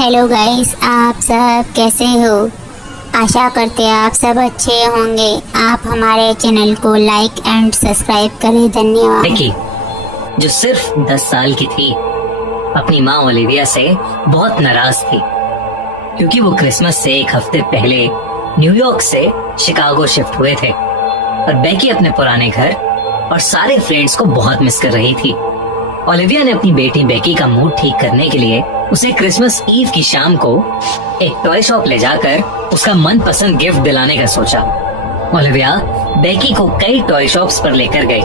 Hello guys, आप सब कैसे हो। आशा करते हैं आप सब अच्छे होंगे। आप हमारे चैनल को लाइक एंड सब्सक्राइब करें। धन्यवाद। बेकी, जो सिर्फ 10 साल की थी, अपनी माँ ओलिविया से बहुत नाराज थी क्योंकि वो क्रिसमस से एक हफ्ते पहले न्यूयॉर्क से शिकागो शिफ्ट हुए थे और बेकी अपने पुराने घर और सारे फ्रेंड्स को बहुत मिस कर रही थी। ओलिविया ने अपनी बेटी बेकी का मूड ठीक करने के लिए उसे क्रिसमस ईव की शाम को एक टॉय शॉप ले जाकर उसका मनपसंद गिफ्ट दिलाने का सोचा। ओलिविया बेकी को कई टॉय शॉप्स पर लेकर गई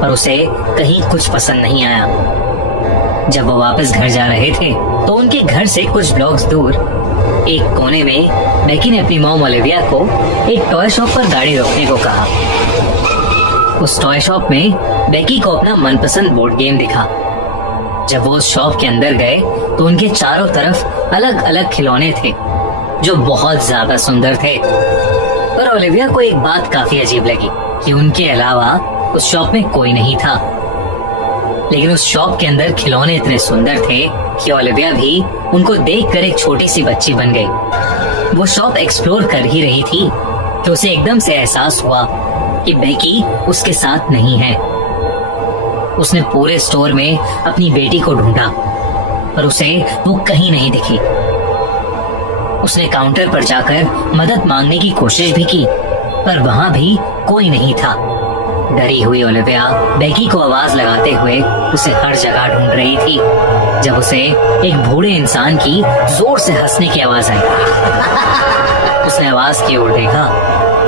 पर उसे कहीं कुछ पसंद नहीं आया। जब वो वापस घर जा रहे थे तो उनके घर से कुछ ब्लॉक्स दूर एक कोने में बेकी ने अपनी मॉम ओलिविया को एक टॉय शॉप पर गाड़ी रोकने को कहा। उस टॉय शॉप में बेकी को अपना मनपसंद बोर्ड गेम दिखा। जब वो उस शॉप के अंदर गए तो उनके चारों तरफ अलग अलग खिलौने थे जो बहुत ज्यादा सुंदर थे। पर ओलिविया को एक बात काफी अजीब लगी कि उनके अलावा उस शॉप में कोई नहीं था। लेकिन उस शॉप के अंदर खिलौने इतने सुंदर थे कि ओलिविया भी उनको देखकर एक छोटी सी बच्ची बन गई। वो शॉप एक्सप्लोर कर ही रही थी कि उसे एकदम से एहसास हुआ कि बेकी उसके साथ नहीं है। उसने पूरे स्टोर में अपनी बेटी को ढूंढा पर उसे वो कहीं नहीं दिखी। उसने काउंटर पर जाकर मदद मांगने की कोशिश भी की पर वहां भी कोई नहीं था। डरी हुई ओलिविया बेकी को आवाज लगाते हुए उसे हर जगह ढूंढ रही थी जब उसे एक बूढ़े इंसान की जोर से हंसने की आवाज आई। उसने आवाज की ओर देखा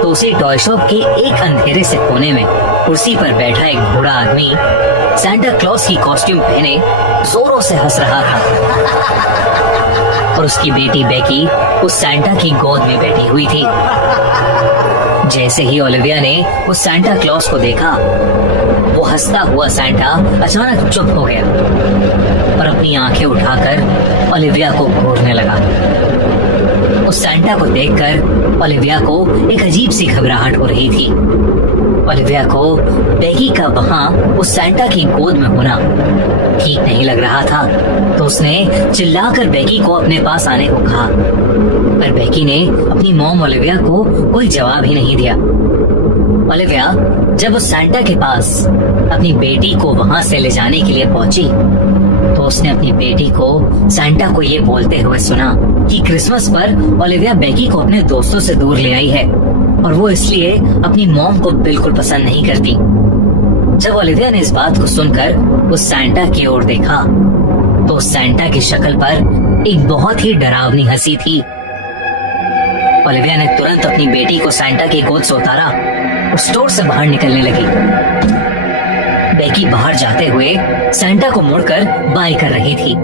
तो उसे टॉय शॉप के एक अंधेरे से कोने में कुर्सी पर बैठा एक बूढ़ा आदमी सैंटा क्लॉज की कॉस्ट्यूम पहने जोरों से हंस रहा था और उसकी बेटी बेकी उस सैंटा की गोद में बैठी हुई थी। जैसे ही ओलिविया ने उस सैंटा क्लॉज को देखा वो हंसता हुआ सैंटा अचानक चुप हो गया और अपनी आंखें उठाकर ओलिविया को घूरने लगा। उस सैंटा को देखकर ओलिविया को एक अजीब सी घबराहट हो रही थी। ओलिविया को बेकी का वहां उस सैंटा की गोद में होना ठीक नहीं लग रहा था तो उसने चिल्लाकर बेकी को अपने पास आने को कहा पर बेकी ने अपनी मॉम ओलिविया को कोई जवाब ही नहीं दिया। ओलिविया जब उस सैंटा के पास अपनी बेटी को वहां से ले जाने के लिए पहुंची तो उसने अपनी बेटी को सैंटा को ये बोलते हुए सुना कि क्रिसमस पर ओलिविया बेकी को अपने दोस्तों से दूर ले आई है और वो इसलिए अपनी मॉम को बिल्कुल पसंद नहीं करती। जब ओलिविया ने इस बात को सुनकर उस सैंटा की ओर देखा तो उस सैंटा की शक्ल पर एक बहुत ही डरावनी हंसी थी। ओलिविया ने तुरंत अपनी बेटी को सैंटा की गोद से उतारा और स्टोर से बाहर निकलने लगी। बेकी बाहर जाते हुए सैंटा को मुड़कर बाय कर रही थी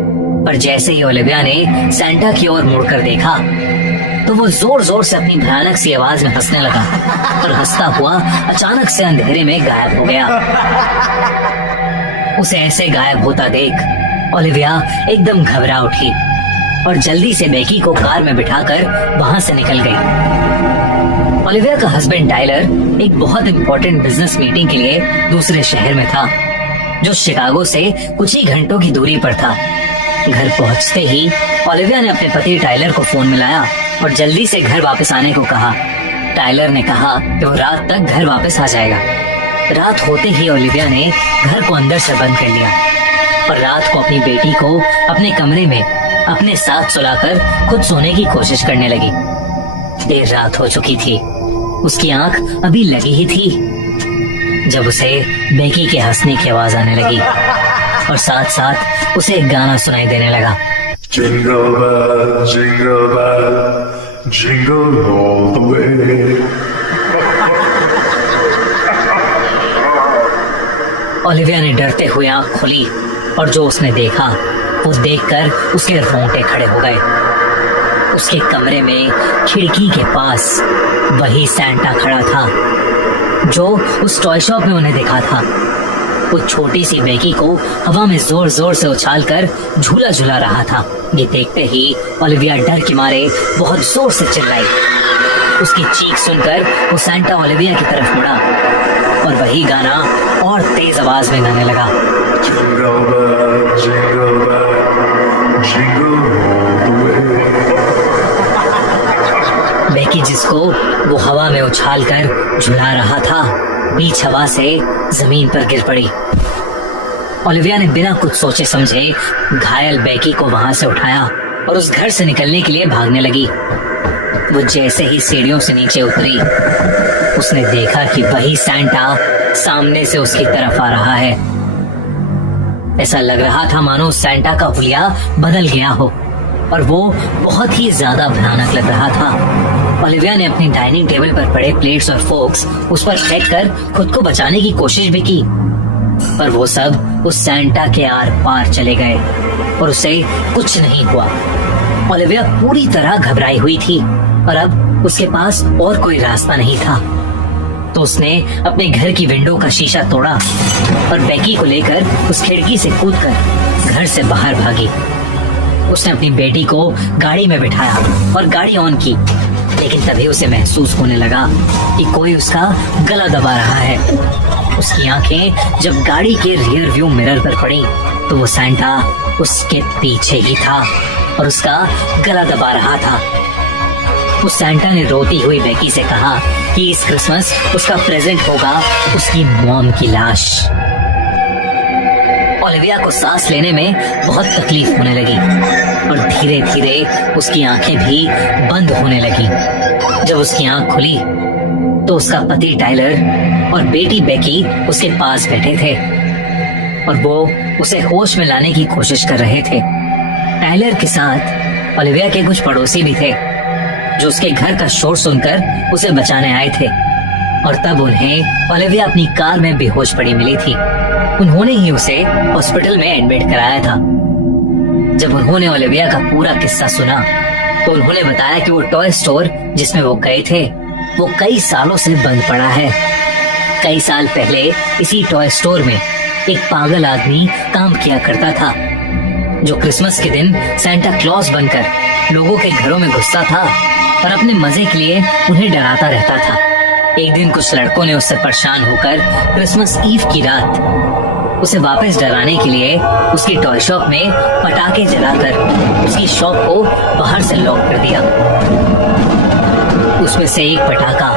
पर जैसे ही ओलिविया ने सैंटा की ओर मुड़कर देखा तो वो जोर जोर से अपनी भयानक सी आवाज में हंसने लगा और हंसता हुआ अचानक से अंधेरे में गायब हो गया। उसे ऐसे गायब होता देख ओलिविया एकदम घबरा उठी और जल्दी से बेकी को कार में बिठाकर वहां से निकल गई। ओलिविया का हस्बैंड टाइलर एक बहुत इंपॉर्टेंट बिजनेस मीटिंग के लिए दूसरे शहर में था जो शिकागो से कुछ ही घंटों की दूरी पर था। घर पहुंचते ही ओलिविया ने अपने पति टाइलर को फोन मिलाया और जल्दी से घर वापस आने को कहा। टाइलर ने कहा कि वो रात तक घर वापस आ जाएगा। रात होते ही ओलिविया ने घर को अंदर से बंद कर लिया और रात को अपनी बेटी को अपने कमरे में अपने साथ सुलाकर खुद सोने की कोशिश करने लगी। देर रात हो चुकी थी, उसकी आंख अभी लगी ही थी जब उसे बेकी के हंसने की आवाज आने लगी और साथ साथ उसे एक गाना सुनाई देने लगा। Jingle bell, jingle all the way. Olivia ने डरते हुए आंख खोली और जो उसने देखा वो देखकर उसके रोंगटे खड़े हो गए। उसके कमरे में खिड़की के पास वही सैंटा खड़ा था जो उस टॉय शॉप में उन्हें देखा था। वो छोटी सी बेकी को हवा में जोर जोर से उछालकर झूला झूला रहा था। ये देखते ही ओलिविया डर के मारे बहुत जोर से चिल्लाई। उसकी चीख सुनकर वो सैंटा ओलिविया की तरफ मुड़ा और वही गाना और तेज आवाज में गाने लगा। Jingle bell, jingle all the way. Beki जिसको वो हवा में उछालकर झुला रहा था, बीच हवा से जमीन पर गिर पड़ी। ओलिविया ने बिना कुछ सोचे समझे घायल बेकी को वहां से उठाया और उस घर से निकलने के लिए भागने लगी। वो जैसे ही सीढ़ियों से नीचे उतरी, उसने देखा कि वही सैंटा सामने से उसकी तरफ आ रहा है। ऐसा लग रहा था मानो सैंटा का हुलिया बदल गया हो और वो बहुत ही ज्यादा भयानक लग रहा था। ओलिविया ने अपनी डाइनिंग टेबल पर पड़े प्लेट्स और फोर्क्स उस पर फेंक कर खुद को बचाने की कोशिश भी की, पर वो सब उस सैंटा के आर पार चले गए और उसे कुछ नहीं हुआ। ओलिविया पूरी तरह घबराई हुई थी और अब उसके पास और कोई रास्ता नहीं था, तो उसने अपने घर की विंडो का शीशा तोड़ा और बेकी को लेकर उस खिड़की से कूदकर घर से बाहर भागी। उसने अपनी बेटी को गाड़ी में बिठाया और गाड़ी ऑन की, लेकिन तभी उसे महसूस होने लगा कि कोई उसका गला दबा रहा है। उसकी आंखें जब गाड़ी के रियर व्यू मिरर पर पड़ी तो वो सैंटा उसके पीछे ही था और उसका गला दबा रहा था। उस सैंटा ने रोती हुई बेकी से कहा कि इस क्रिसमस उसका प्रेजेंट होगा उसकी मॉम की लाश। ओलिविया को सांस लेने में बहुत तकलीफ होने लगी और धीरे धीरे उसकी आंखें भी बंद होने लगी। जब उसकी आंख खुली तो उसका पति टाइलर और बेटी बेकी उसके पास बैठे थे और वो उसे होश में लाने की कोशिश कर रहे थे। टाइलर के साथ ओलिविया के कुछ पड़ोसी भी थे जो उसके घर का शोर सुनकर उसे बचाने आए थे और तब उन्हें ओलिविया अपनी कार में बेहोश पड़ी मिली थी। उन्होंने ही उसे हॉस्पिटल में एडमिट कराया था। जब उन्होंने ओलिविया का पूरा किस्सा सुना तो उन्होंने बताया कि वो टॉय स्टोर जिसमें वो गए थे वो कई सालों से बंद पड़ा है। कई साल पहले इसी टॉय स्टोर में एक पागल आदमी काम किया करता था जो क्रिसमस के दिन सैंटा क्लॉज बनकर लोगों के घरों में घुसता था और अपने मजे के लिए उन्हें डराता रहता था। एक दिन कुछ लड़कों ने उससे परेशान होकर क्रिसमस ईव की रात उसे वापस डराने के लिए उसकी टॉय शॉप में पटाखे जलाकर उसकी शॉप को बाहर से लॉक कर दिया। उसमें से एक पटाखा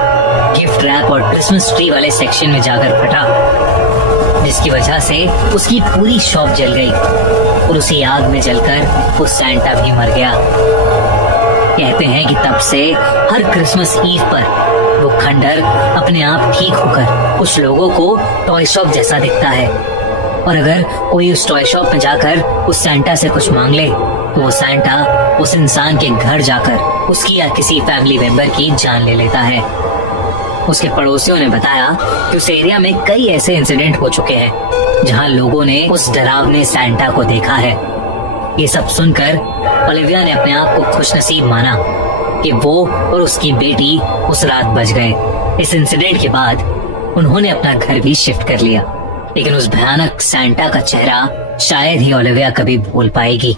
गिफ्ट रैप और क्रिसमस ट्री वाले सेक्शन में जाकर फटा, जिसकी वजह से उसकी पूरी शॉप जल गई और उसी आग में जलकर वो सैंटा भी मर गया। कहते हैं कि तब से हर क्रिसमस ईव पर वो खंडर अपने आप ठीक होकर कुछ लोगों को टॉय शॉप जैसा दिखता है और अगर कोई उस टॉय शॉप में जाकर उस सैंटा से कुछ मांग ले तो वो सैंटा उस इंसान के घर जाकर उसकी या किसी फैमिली मेंबर की जान ले लेता है। उसके पड़ोसियों ने बताया कि उस एरिया में कई ऐसे इंसिडेंट हो चुके हैं जहां लोगों ने उस डरावने सैंटा को देखा है। ये सब सुनकर ओलिविया ने अपने आप को खुशनसीब माना कि वो और उसकी बेटी उस रात बच गए। इस इंसिडेंट के बाद उन्होंने अपना घर भी शिफ्ट कर लिया, लेकिन उस भयानक सैंटा का चेहरा शायद ही ओलिविया कभी भूल पाएगी।